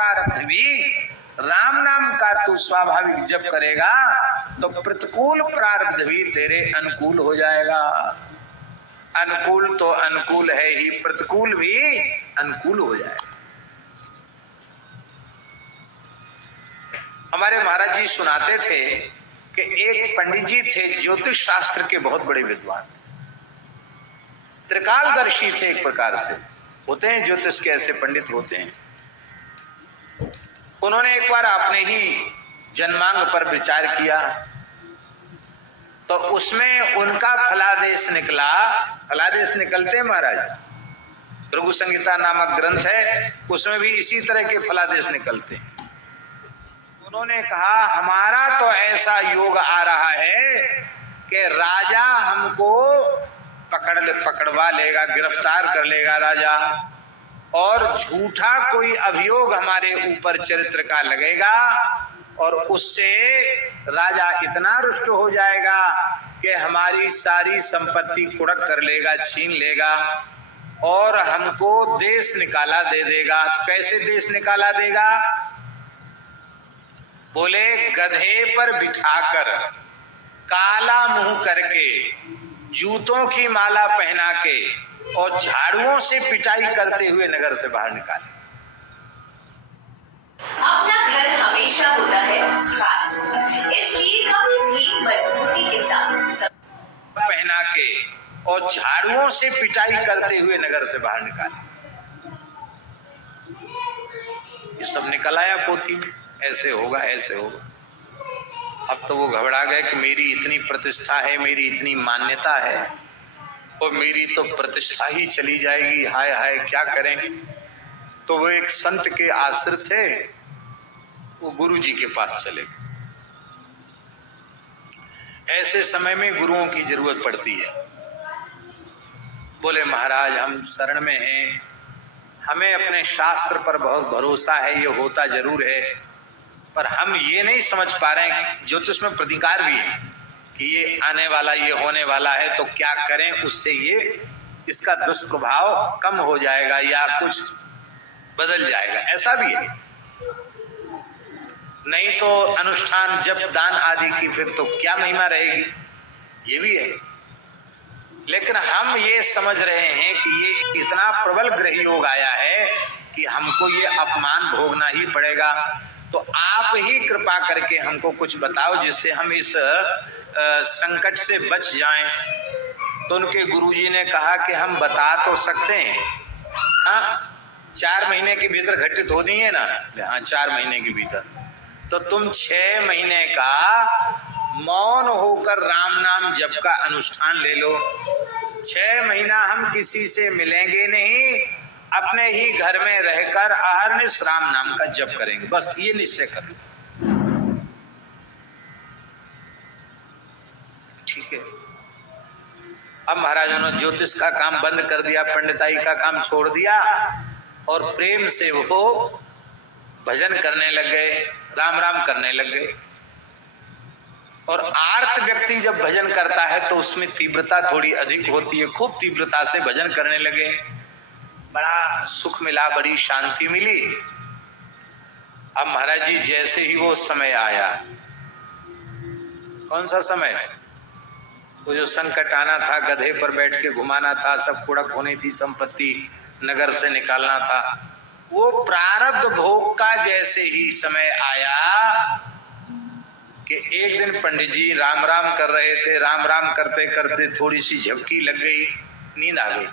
प्रारब्ध भी राम नाम का तू स्वाभाविक जप करेगा तो प्रतिकूल प्रारब्ध भी तेरे अनुकूल हो जाएगा। अनुकूल तो अनुकूल है ही, प्रतिकूल भी अनुकूल हो जाएगा। हमारे महाराज जी सुनाते थे कि एक पंडित जी थे, ज्योतिष शास्त्र के बहुत बड़े विद्वान थे, त्रिकालदर्शी थे। एक प्रकार से होते हैं ज्योतिष के, ऐसे पंडित होते हैं। उन्होंने एक बार अपने ही जन्मांग पर विचार किया तो उसमें उनका फलादेश निकला। फलादेश निकलते महाराज, भृगु संहिता नामक ग्रंथ है, उसमें भी इसी तरह के फलादेश निकलते। उन्होंने कहा हमारा तो ऐसा योग आ रहा है कि राजा हमको पकड़वा लेगा, गिरफ्तार कर लेगा राजा, और झूठा कोई अभियोग हमारे ऊपर चरित्र का लगेगा और उससे राजा इतना रुष्ट हो जाएगा कि हमारी सारी संपत्ति कुड़क कर लेगा, छीन लेगा और हमको देश निकाला दे देगा। तो कैसे देश निकाला देगा? बोले गधे पर बिठाकर, काला मुंह करके, जूतों की माला पहना के और झाड़ुओं से पिटाई करते हुए नगर से बाहर निकाले। अपना घर हमेशा होता है खास, इसलिए कभी भी मजबूती के साथ पहना के और झाड़ुओं से पिटाई करते हुए नगर से बाहर निकाले। ये सब निकल आया पोथी में, ऐसे होगा ऐसे होगा। अब तो वो घबरा गए कि मेरी इतनी प्रतिष्ठा है, मेरी इतनी मान्यता है और मेरी तो प्रतिष्ठा ही चली जाएगी, हाय हाय क्या करेंगे। तो वो एक संत के आश्रित थे, वो गुरु जी के पास चले। ऐसे समय में गुरुओं की जरूरत पड़ती है। बोले महाराज हम शरण में हैं, हमें अपने शास्त्र पर बहुत भरोसा है, ये होता जरूर है, पर हम ये नहीं समझ पा रहे हैं, ज्योतिष में प्रतिकार भी है कि ये आने वाला, ये होने वाला है, तो क्या करें उससे ये इसका दुष्प्रभाव कम हो जाएगा या कुछ बदल जाएगा, ऐसा भी है। नहीं तो अनुष्ठान जप दान आदि की फिर तो क्या महिमा रहेगी, ये भी है। लेकिन हम ये समझ रहे हैं कि ये इतना प्रबल ग्रह योग आया है कि हमको ये अपमान भोगना ही पड़ेगा। तो आप ही कृपा करके हमको कुछ बताओ जिससे हम इस संकट से बच जाएं। तो उनके गुरुजी ने कहा कि हम बता तो सकते हैं, हाँ 4 महीने के भीतर घटित होनी है ना, हाँ 4 महीने के भीतर। तो तुम 6 महीने का मौन होकर राम नाम जप का अनुष्ठान ले लो। 6 महीना हम किसी से मिलेंगे नहीं, अपने ही घर में रहकर अहर्निश राम नाम का जप करेंगे, बस ये निश्चय कर लो। ठीक है। अब महाराजों ने ज्योतिष का काम बंद कर दिया, पंडिताई का काम छोड़ दिया और प्रेम से वो भजन करने लग गए, राम राम करने लग गए। और आर्त व्यक्ति जब भजन करता है तो उसमें तीव्रता थोड़ी अधिक होती है, खूब तीव्रता से भजन करने लगे। बड़ा सुख मिला, बड़ी शांति मिली। अब महाराज जी जैसे ही वो समय आया, कौन सा समय? वो जो संकट आना था, गधे पर बैठ के घुमाना था, सब कुड़क होनी थी, संपत्ति नगर से निकालना था, वो प्रारब्ध भोग का जैसे ही समय आया कि एक दिन पंडित जी राम राम कर रहे थे, राम राम करते करते थोड़ी सी झपकी लग गई, नींद आ गई।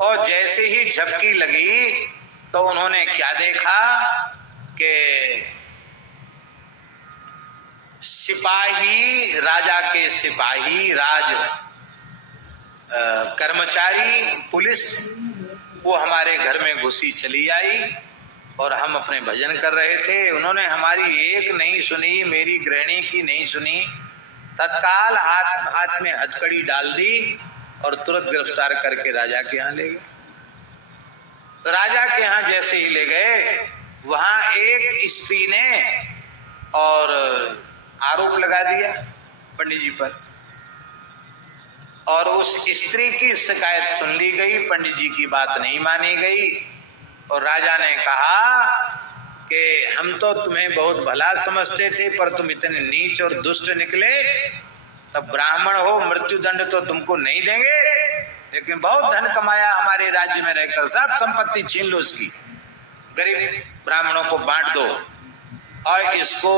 और जैसे ही झपकी लगी तो उन्होंने क्या देखा कि सिपाही, राजा के सिपाही, कर्मचारी, पुलिस, वो हमारे घर में घुसी चली आई और हम अपने भजन कर रहे थे। उन्होंने हमारी एक नहीं सुनी, मेरी गृहिणी की नहीं सुनी, तत्काल हाथ में हथकड़ी डाल दी और तुरंत गिरफ्तार करके राजा के यहाँ ले गए। राजा के यहाँ जैसे ही ले गए, वहां एक स्त्री ने और आरोप लगा दिया पंडित जी पर, और उस स्त्री की शिकायत सुन ली गई, पंडित जी की बात नहीं मानी गई। और राजा ने कहा कि हम तो तुम्हें बहुत भला समझते थे पर तुम इतने नीच और दुष्ट निकले, तब ब्राह्मण हो मृत्युदंड तो तुमको नहीं देंगे, लेकिन बहुत धन कमाया हमारे राज्य में रहकर, सब संपत्ति छीन लो उसकी, गरीब ब्राह्मणों को बांट दो, और इसको,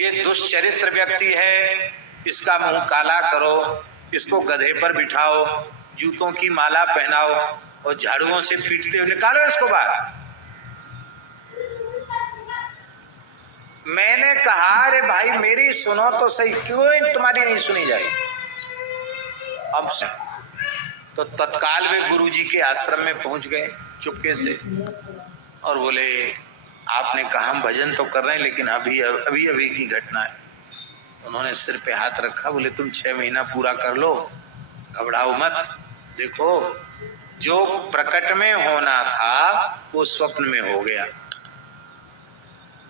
ये दुष्चरित्र व्यक्ति है, इसका मुंह काला करो, इसको गधे पर बिठाओ, जूतों की माला पहनाओ और झाड़ुओं से पीटते हुए निकालो इसको बाहर। मैंने कहा अरे भाई मेरी सुनो तो सही, क्यों तुम्हारी नहीं सुनी जाएगी। अब तो तत्काल वे गुरुजी के आश्रम में पहुंच गए चुपके से और बोले आपने कहा हम भजन तो कर रहे हैं लेकिन अभी अभी अभी की घटना है। उन्होंने सिर पे हाथ रखा, बोले तुम 6 महीना पूरा कर लो, घबराओ मत। देखो जो प्रकट में होना था वो स्वप्न में हो गया,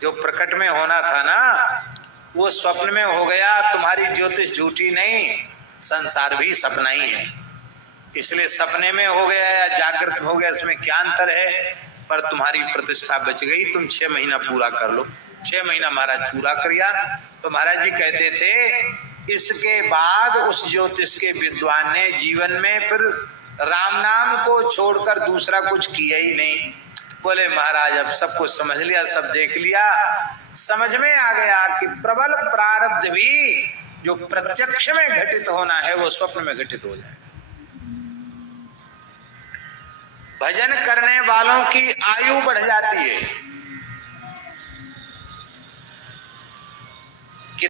जो प्रकट में होना था ना वो स्वप्न में हो गया। तुम्हारी ज्योतिष झूठी नहीं, संसार भी सपना ही है, इसलिए सपने में हो गया या जागृत हो गया इसमें क्या अंतर है, पर तुम्हारी प्रतिष्ठा बच गई, तुम 6 महीना पूरा कर लो। 6 महीना महाराज पूरा किया तो महाराज जी कहते थे इसके बाद उस ज्योतिष के विद्वान ने जीवन में फिर राम नाम को छोड़कर दूसरा कुछ किया ही नहीं। बोले महाराज अब सब कुछ समझ लिया, सब देख लिया, समझ में आ गया कि प्रबल प्रारब्ध भी जो प्रत्यक्ष में घटित होना है वो स्वप्न में घटित हो जाए। भजन करने वालों की आयु बढ़ जाती है,